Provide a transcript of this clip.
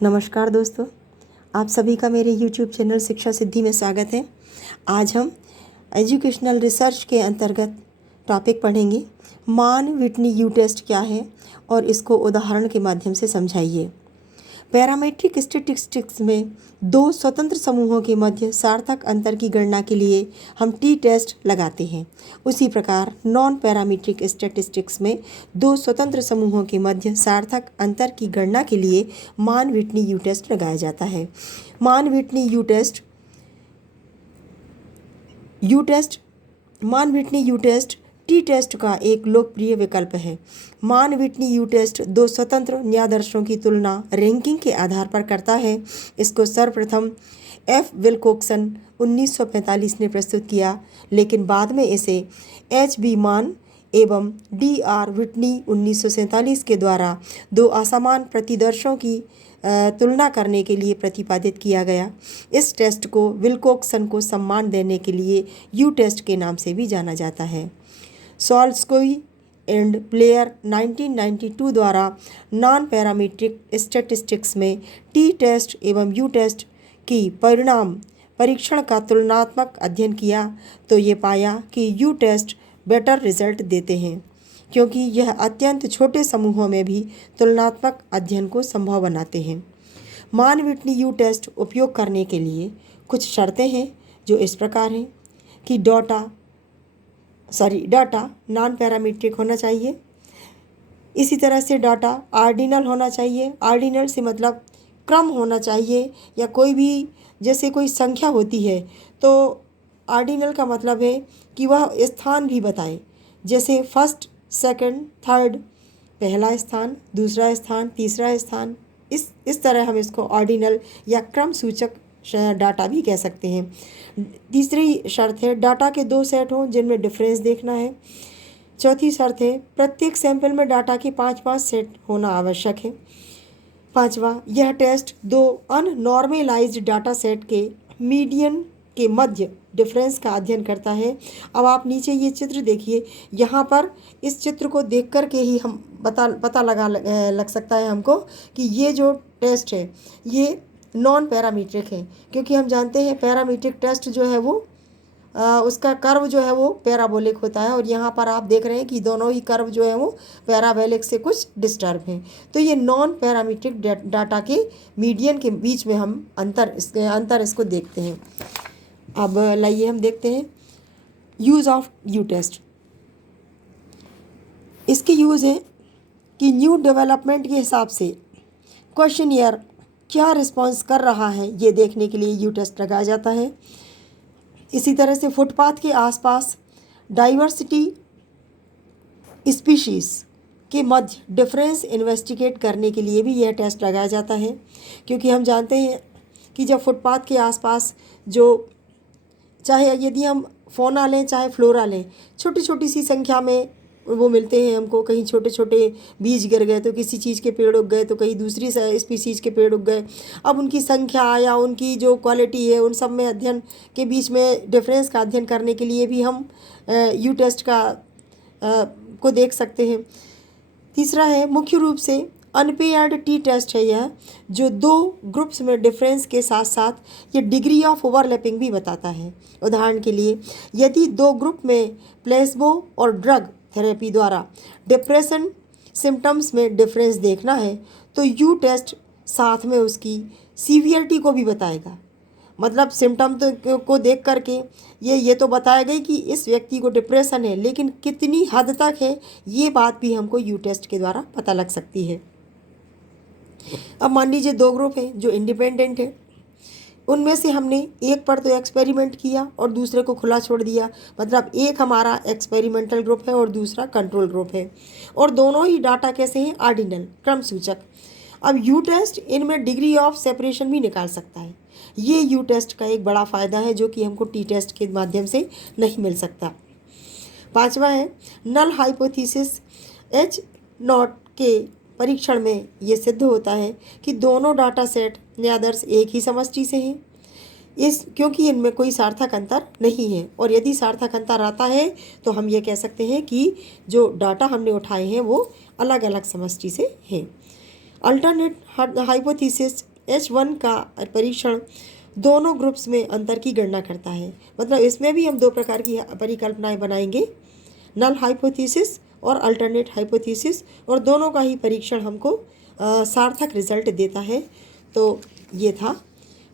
नमस्कार दोस्तों, आप सभी का मेरे YouTube चैनल शिक्षा सिद्धि में स्वागत है। आज हम एजुकेशनल रिसर्च के अंतर्गत टॉपिक पढ़ेंगे, मान विटनी यू टेस्ट क्या है और इसको उदाहरण के माध्यम से समझाइए। पैरामीट्रिक स्टैटिस्टिक्स में दो स्वतंत्र समूहों के मध्य सार्थक अंतर की गणना के लिए हम टी टेस्ट लगाते हैं। उसी प्रकार नॉन पैरामीट्रिक स्टैटिस्टिक्स में दो स्वतंत्र समूहों के मध्य सार्थक अंतर की गणना के लिए मान विटनी यू टेस्ट लगाया जाता है। Mann Whitney U test t test का एक लोकप्रिय विकल्प है। मान विटनी यू टेस्ट दो स्वतंत्र न्यायाधीशों की तुलना रैंकिंग के आधार पर करता है। इसको सर्वप्रथम एफ विल्कोक्सन 1945 ने प्रस्तुत किया, लेकिन बाद में इसे एच बी मान एवं डी आर विटनी 1947 के द्वारा दो असमान प्रतिदर्शों की तुलना करने के लिए प्रतिपादित किया गया। इस टेस्ट को विल्कोक्सन को सम्मान देने के लिए यू टेस्ट के नाम से भी जाना जाता है। सॉल्स्कोई एंड प्लेयर 1992 द्वारा नॉन पैरामीट्रिक स्टैटिस्टिक्स में टी टेस्ट एवं यू टेस्ट की परीक्षण का तुलनात्मक अध्ययन किया तो ये पाया कि यू टेस्ट बेटर रिजल्ट देते हैं, क्योंकि यह अत्यंत छोटे समूहों में भी तुलनात्मक अध्ययन को संभव बनाते हैं। मान विटनी यू टेस्ट उपयोग करने के लिए कुछ शर्तें हैं जो इस प्रकार हैं कि डाटा नॉन पैरामीट्रिक होना चाहिए। इसी तरह से डाटा आर्डिनल होना चाहिए। आर्डिनल से मतलब क्रम होना चाहिए, या कोई भी जैसे कोई संख्या होती है तो आर्डिनल का मतलब है कि वह स्थान भी बताए, जैसे फर्स्ट, सेकंड, थर्ड, पहला स्थान, दूसरा स्थान, तीसरा स्थान। इस तरह हम इसको ऑर्डिनल या क्रम सूचक डाटा भी कह सकते हैं। तीसरी शर्त है डाटा के दो सेट हों जिनमें डिफरेंस देखना है। चौथी शर्त है प्रत्येक सैंपल में डाटा के 5-5 सेट होना आवश्यक है। पांचवा, यह टेस्ट दो अननॉर्मलाइज्ड डाटा सेट के मीडियन के मध्य डिफरेंस का अध्ययन करता है। अब आप नीचे ये चित्र देखिए, यहाँ पर इस चित्र को देख कर के ही हम पता लग सकता है हमको कि ये जो टेस्ट है ये नॉन पैरामीट्रिक है, क्योंकि हम जानते हैं पैरामीट्रिक टेस्ट जो है वो उसका कर्व जो है वो पैराबोलिक होता है, और यहाँ पर आप देख रहे हैं कि दोनों ही कर्व जो है वो पैराबोलिक से कुछ डिस्टर्ब हैं। तो ये नॉन पैरामीट्रिक डाटा के मीडियन के बीच में हम अंतर इसको देखते हैं। अब लाइए हम देखते हैं यूज़ ऑफ यू टेस्ट। इसके यूज़ है कि न्यू डेवलपमेंट के हिसाब से क्वेश्चनियर क्या रिस्पॉन्स कर रहा है ये देखने के लिए यू टेस्ट लगाया जाता है। इसी तरह से फुटपाथ के आसपास डाइवर्सिटी स्पीशीज़ के मध्य डिफरेंस इन्वेस्टिगेट करने के लिए भी यह टेस्ट लगाया जाता है, क्योंकि हम जानते हैं कि जब फुटपाथ के आसपास जो चाहे यदि हम फौना लें चाहे फ्लोरा लें, छोटी छोटी सी संख्या में वो मिलते हैं हमको। कहीं छोटे छोटे बीज गिर गए तो किसी चीज़ के पेड़ उग गए, तो कहीं दूसरी स्पीसीज़ के पेड़ उग गए। अब उनकी संख्या या उनकी जो क्वालिटी है उन सब में अध्ययन के बीच में डिफरेंस का अध्ययन करने के लिए भी हम यू टेस्ट को देख सकते हैं। तीसरा है मुख्य रूप से अनपेयर्ड टी टेस्ट है यह, जो दो ग्रुप्स में डिफरेंस के साथ साथ ये डिग्री ऑफ ओवरलैपिंग भी बताता है। उदाहरण के लिए यदि दो ग्रुप में प्लेसबो और ड्रग थेरेपी द्वारा डिप्रेशन सिम्टम्स में डिफरेंस देखना है तो यू टेस्ट साथ में उसकी सीवियरिटी को भी बताएगा। मतलब सिम्टम को देख करके ये तो बताएगा कि इस व्यक्ति को डिप्रेशन है, लेकिन कितनी हद तक है ये बात भी हमको यू टेस्ट के द्वारा पता लग सकती है। अब मान लीजिए दो ग्रुप हैं जो इंडिपेंडेंट है, उनमें से हमने एक पर तो एक्सपेरिमेंट किया और दूसरे को खुला छोड़ दिया। मतलब एक हमारा एक्सपेरिमेंटल ग्रुप है और दूसरा कंट्रोल ग्रुप है, और दोनों ही डाटा कैसे हैं, ऑर्डिनल क्रम सूचक। अब यू टेस्ट इनमें डिग्री ऑफ सेपरेशन भी निकाल सकता है। ये यू टेस्ट का एक बड़ा फ़ायदा है जो कि हमको टी टेस्ट के माध्यम से नहीं मिल सकता। पांचवा है नल हाइपोथेसिस। एच नॉट के परीक्षण में ये सिद्ध होता है कि दोनों डाटा सेट न्यायाधीश एक ही समष्टि से हैं, क्योंकि इनमें कोई सार्थक अंतर नहीं है। और यदि सार्थक अंतर आता है तो हम ये कह सकते हैं कि जो डाटा हमने उठाए हैं वो अलग अलग समष्टि से हैं। अल्टरनेट हाइपोथेसिस H1 का परीक्षण दोनों ग्रुप्स में अंतर की गणना करता है। मतलब इसमें भी हम दो प्रकार की परिकल्पनाएं बनाएंगे, नल हाइपोथेसिस और अल्टरनेट हाइपोथेसिस, और दोनों का ही परीक्षण हमको सार्थक रिजल्ट देता है। तो ये था